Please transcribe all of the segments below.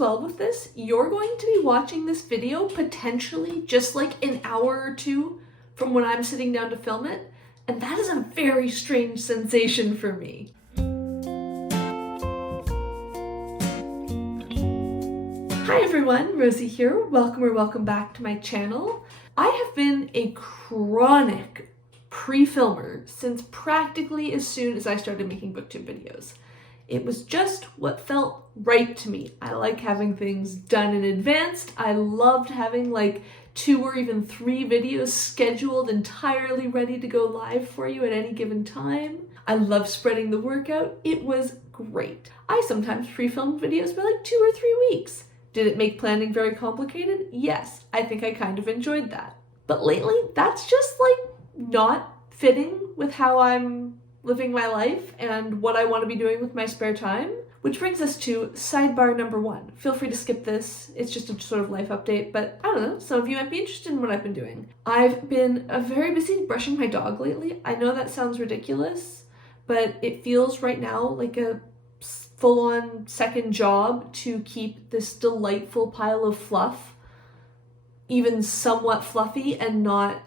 12 of this, you're going to be watching this video potentially just like an hour or two from when I'm sitting down to film it, and that is a very strange sensation for me. Hi everyone, Rosie here. Welcome back to my channel. I have been a chronic pre-filmer since practically as soon as I started making Booktube videos. It was just what felt right to me. I like having things done in advance. I loved having like 2 or even 3 videos scheduled entirely ready to go live for you at any given time. I love spreading the work out. It was great. I sometimes pre-filmed videos for like 2 or 3 weeks. Did it make planning very complicated? Yes, I think I kind of enjoyed that. But lately, that's just like not fitting with how I'm living my life and what I want to be doing with my spare time. Which brings us to sidebar number 1. Feel free to skip this. It's just a sort of life update, but I don't know, some of you might be interested in what I've been doing. I've been very busy brushing my dog lately. I know that sounds ridiculous, but it feels right now like a full-on second job to keep this delightful pile of fluff even somewhat fluffy and not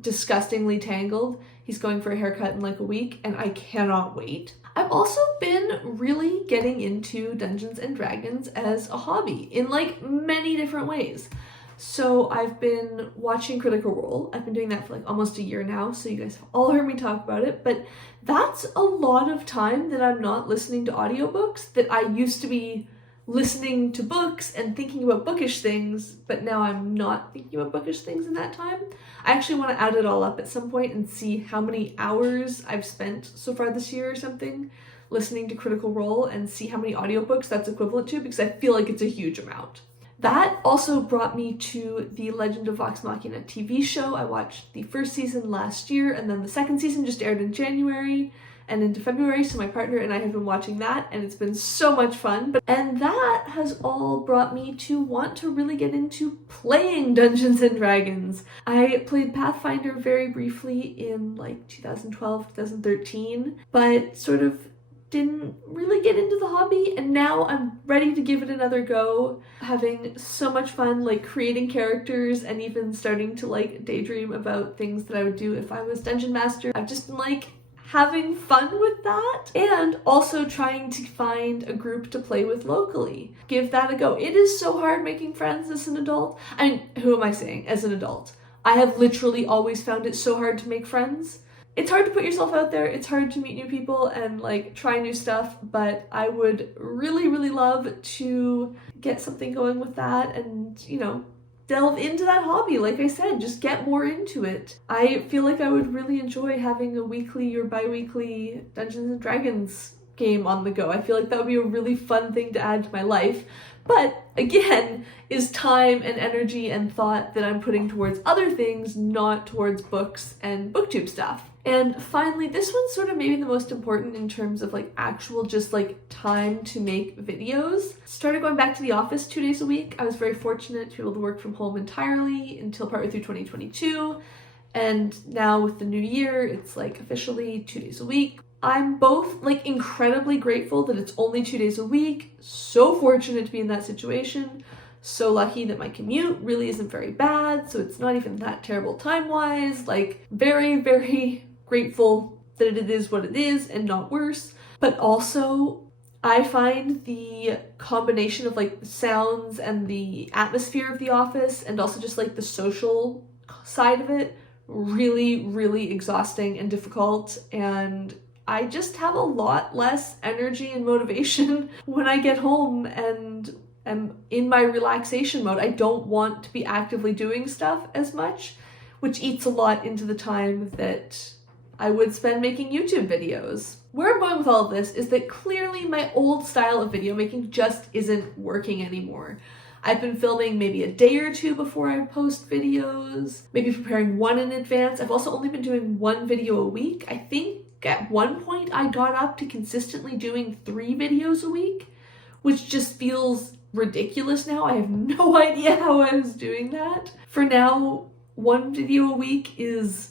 disgustingly tangled. He's going for a haircut in like a week and I cannot wait. I've also been really getting into Dungeons and Dragons as a hobby in like many different ways. So I've been watching Critical Role. I've been doing that for like almost a year now, so you guys have all heard me talk about it, but that's a lot of time that I'm not listening to audiobooks that I used to be listening to books and thinking about bookish things, but now I'm not thinking about bookish things in that time. I actually want to add it all up at some point and see how many hours I've spent so far this year or something listening to Critical Role and see how many audiobooks that's equivalent to, because I feel like it's a huge amount. That also brought me to the Legend of Vox Machina TV show. I watched the first season last year, and then the second season just aired in January and into February, so my partner and I have been watching that, and it's been so much fun. And that has all brought me to want to really get into playing Dungeons and Dragons. I played Pathfinder very briefly in like 2012, 2013, but sort of didn't really get into the hobby, and now I'm ready to give it another go. Having so much fun like creating characters and even starting to like daydream about things that I would do if I was Dungeon Master. I've just been like having fun with that, and also trying to find a group to play with locally. Give that a go. It is so hard making friends as an adult. I mean, who am I saying as an adult? I have literally always found it so hard to make friends. It's hard to put yourself out there, it's hard to meet new people and like try new stuff, but I would really love to get something going with that and, you know, delve into that hobby. Like I said, just get more into it. I feel like I would really enjoy having a weekly or bi-weekly Dungeons and Dragons game on the go. I feel like that would be a really fun thing to add to my life. But again, is time and energy and thought that I'm putting towards other things, not towards books and Booktube stuff. And finally, this one's sort of maybe the most important in terms of like actual just like time to make videos. Started going back to the office 2 days a week. I was very fortunate to be able to work from home entirely until partway through 2022. And now with the new year, it's like officially 2 days a week. I'm both like incredibly grateful that it's only 2 days a week. So fortunate to be in that situation. So lucky that my commute really isn't very bad, so it's not even that terrible time-wise. Like very grateful that it is what it is and not worse. But also I find the combination of like the sounds and the atmosphere of the office and also just like the social side of it really exhausting and difficult, and I just have a lot less energy and motivation when I get home and am in my relaxation mode. I don't want to be actively doing stuff as much, which eats a lot into the time that I would spend making YouTube videos. Where I'm going with all of this is that clearly my old style of video making just isn't working anymore. I've been filming maybe a day or 2 before I post videos, maybe preparing one in advance. I've also only been doing 1 video a week. I think at one point I got up to consistently doing 3 videos a week, which just feels ridiculous now. I have no idea how I was doing that. For now, 1 video a week is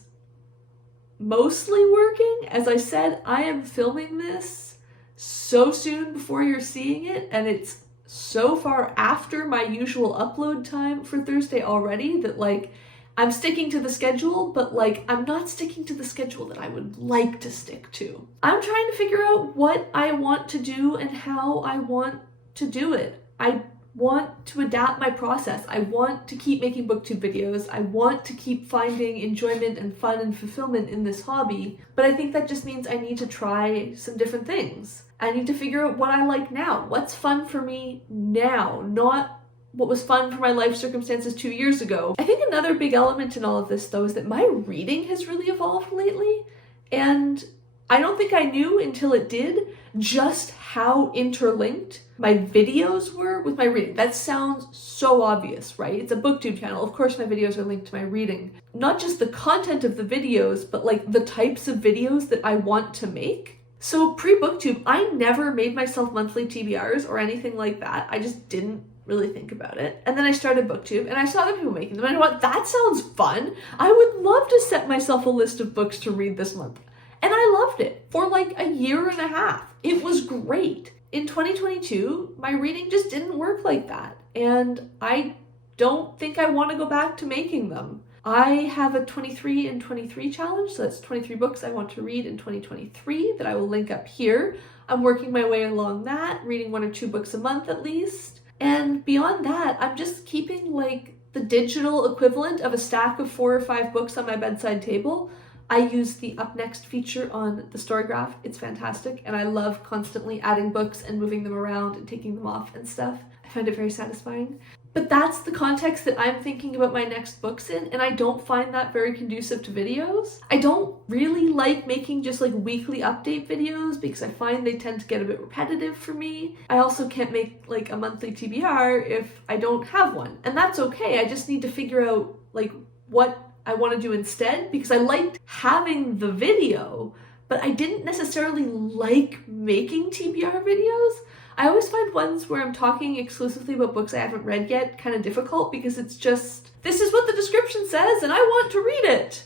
mostly working. As I said, I am filming this so soon before you're seeing it, and it's so far after my usual upload time for Thursday already that like I'm sticking to the schedule, but like I'm not sticking to the schedule that I would like to stick to. I'm trying to figure out what I want to do and how I want to do it. I want to adapt my process. I want to keep making booktube videos. I want to keep finding enjoyment and fun and fulfillment in this hobby, but I think that just means I need to try some different things. I need to figure out what I like now. What's fun for me now, not what was fun for my life circumstances 2 years ago. I think another big element in all of this, though, is that my reading has really evolved lately, and I don't think I knew until it did just how interlinked my videos were with my reading. That sounds so obvious, right? It's a booktube channel. Of course my videos are linked to my reading. Not just the content of the videos, but like the types of videos that I want to make. So pre-booktube, I never made myself monthly TBRs or anything like that. I just didn't really think about it. And then I started booktube and I saw other people making them and I thought, that sounds fun. I would love to set myself a list of books to read this month. And I loved it for like a year and a half. It was great. In 2022, my reading just didn't work like that. And I don't think I want to go back to making them. I have a 23 in 23 challenge, so that's 23 books I want to read in 2023 that I will link up here. I'm working my way along that, reading 1 or 2 books a month at least. And beyond that, I'm just keeping like the digital equivalent of a stack of 4 or 5 books on my bedside table. I use the Up Next feature on the Storygraph. It's fantastic, and I love constantly adding books and moving them around and taking them off and stuff. I find it very satisfying. But that's the context that I'm thinking about my next books in, and I don't find that very conducive to videos. I don't really like making just like weekly update videos because I find they tend to get a bit repetitive for me. I also can't make like a monthly TBR if I don't have one, and that's okay. I just need to figure out like what I want to do instead, because I liked having the video, but I didn't necessarily like making TBR videos. I always find ones where I'm talking exclusively about books I haven't read yet kind of difficult because it's just, this is what the description says and I want to read it.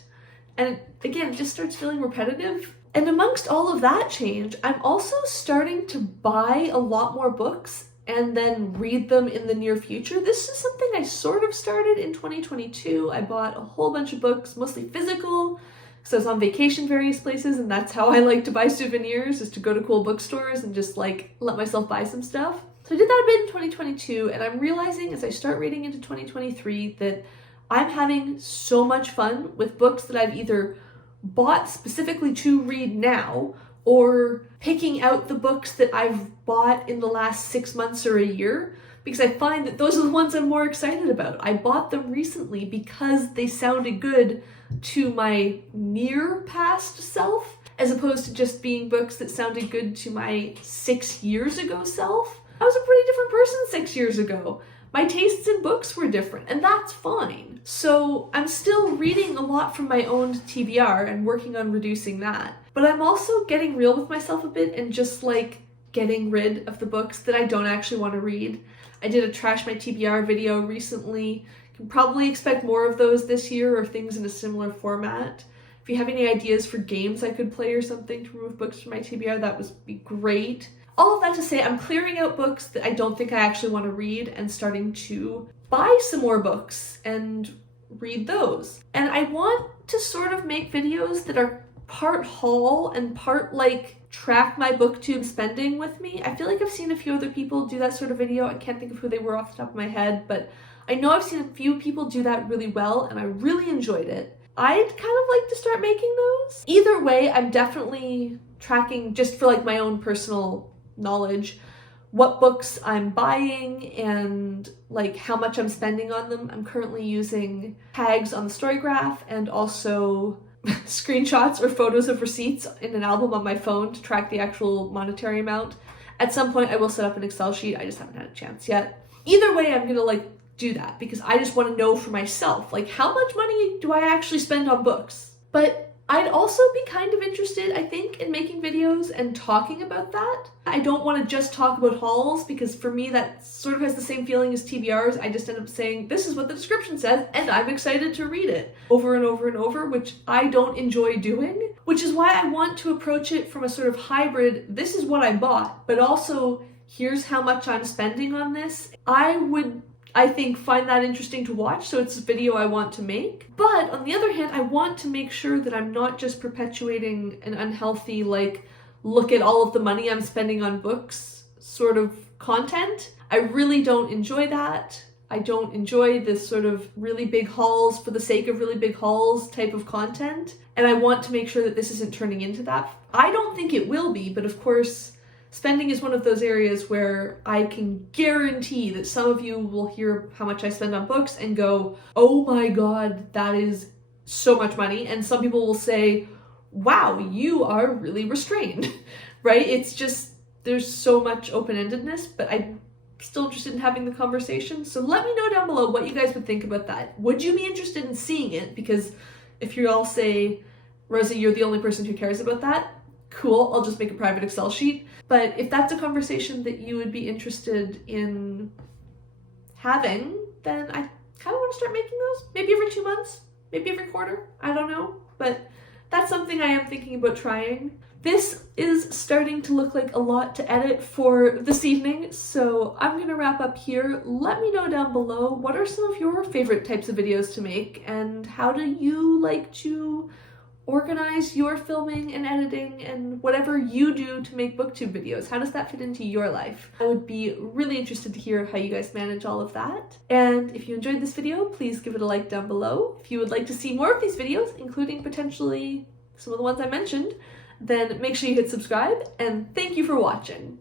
And again, it just starts feeling repetitive. And amongst all of that change, I'm also starting to buy a lot more books and then read them in the near future. This is something I sort of started in 2022. I bought a whole bunch of books, mostly physical, because I was on vacation various places, and that's how I like to buy souvenirs, is to go to cool bookstores and just like let myself buy some stuff. So I did that a bit in 2022, and I'm realizing as I start reading into 2023 that I'm having so much fun with books that I've either bought specifically to read now, or picking out the books that I've bought in the last 6 months or a year, because I find that those are the ones I'm more excited about. I bought them recently because they sounded good to my near past self, as opposed to just being books that sounded good to my 6 years ago self. I was a pretty different person 6 years ago. My tastes in books were different, and that's fine. So I'm still reading a lot from my own TBR and working on reducing that. But I'm also getting real with myself a bit and just like getting rid of the books that I don't actually want to read. I did a Trash My TBR video recently. You can probably expect more of those this year, or things in a similar format. If you have any ideas for games I could play or something to remove books from my TBR, that would be great. All of that to say, I'm clearing out books that I don't think I actually want to read and starting to buy some more books and read those. And I want to sort of make videos that are part haul and part like track my booktube spending with me. I feel like I've seen a few other people do that sort of video. I can't think of who they were off the top of my head, but I know I've seen a few people do that really well, and I really enjoyed it. I'd kind of like to start making those. Either way, I'm definitely tracking, just for like my own personal knowledge, what books I'm buying and like how much I'm spending on them. I'm currently using tags on the Storygraph and also screenshots or photos of receipts in an album on my phone to track the actual monetary amount. At some point I will set up an Excel sheet. I just haven't had a chance yet. Either way, I'm gonna like do that because I just want to know for myself, like, how much money do I actually spend on books? But I'd also be kind of interested, I think, in making videos and talking about that. I don't want to just talk about hauls, because for me that sort of has the same feeling as TBRs. I just end up saying, this is what the description says, and I'm excited to read it over and over and over, which I don't enjoy doing, which is why I want to approach it from a sort of hybrid, this is what I bought, but also here's how much I'm spending on this, I think, find that interesting to watch, so it's a video I want to make. But on the other hand, I want to make sure that I'm not just perpetuating an unhealthy, like, look at all of the money I'm spending on books sort of content. I really don't enjoy that. I don't enjoy this sort of really big hauls for the sake of really big hauls type of content. And I want to make sure that this isn't turning into that. I don't think it will be, but of course, spending is one of those areas where I can guarantee that some of you will hear how much I spend on books and go, oh my god, that is so much money. And some people will say, wow, you are really restrained, right? It's just, there's so much open-endedness, but I'm still interested in having the conversation. So let me know down below what you guys would think about that. Would you be interested in seeing it? Because if you all say, Rosie, you're the only person who cares about that, cool, I'll just make a private Excel sheet. But if that's a conversation that you would be interested in having, then I kind of want to start making those. Maybe every 2 months, maybe every quarter, I don't know. But that's something I am thinking about trying. This is starting to look like a lot to edit for this evening, so I'm gonna wrap up here. Let me know down below, what are some of your favorite types of videos to make, and how do you like to organize your filming and editing and whatever you do to make booktube videos? How does that fit into your life? I would be really interested to hear how you guys manage all of that. And if you enjoyed this video, please give it a like down below. If you would like to see more of these videos, including potentially some of the ones I mentioned, then make sure you hit subscribe, and thank you for watching.